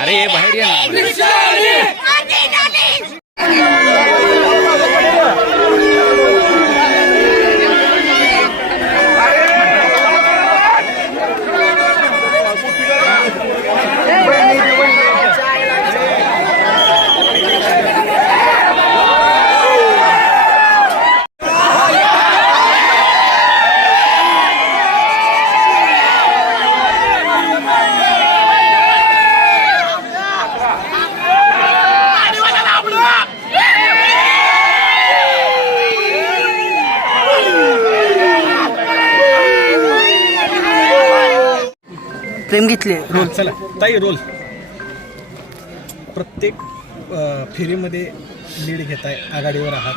अरे बाहेर या प्रेम घेतले रोल. चला ताई रोल. प्रत्येक फेरीमध्ये लीड घेताय, आघाडीवर आहात,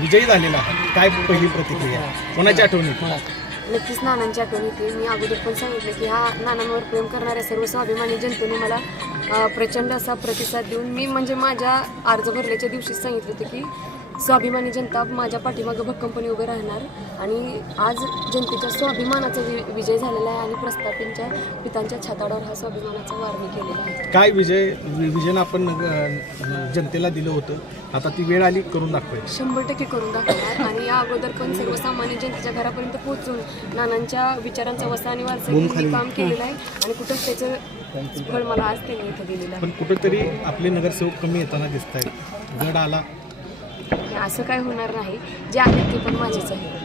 विजयी झालेला आहात. काय पहिली प्रतिक्रिया, कोणाची आठवण येते? नक्कीच नानांची आठवण येते. मी अगोदर पण सांगितलं की ह्या नानांवर प्रेम करणाऱ्या सर्व स्वाभिमानी जनतेने मला प्रचंड असा प्रतिसाद देऊन मी म्हणजे माझ्या अर्ज भरल्याच्या दिवशीच सांगितलं होतं की स्वाभिमानी जनता माझ्या पाठीमागं भक्कमपणे उभे राहणार आणि आज जनतेच्या स्वाभिमानाचा विजय झालेला आहे आणि प्रस्थापितांच्या पितांच्या छाताडावर हा स्वाभिमानाचा वार मी केलेला आहे. काय विजन आपण जनतेला दिलं होतं, आता ती वेळ आली करून दाखवायची? 100% करून दाखवणार आणि या अगोदर पण सर्वसामान्य जनतेच्या घरापर्यंत पोहोचून नानांच्या विचारांचा वसा आणि वारसा काम केलेलं आहे आणि कुठंच त्याचं फळ मला आज त्यांनी इथं दिलेलं आहे. पण कुठंतरी आपले नगरसेवक कमी येताना दिसत आहेत. गड आला असं काय होणार नाही. जे आहेत ते पण माझेच आहे.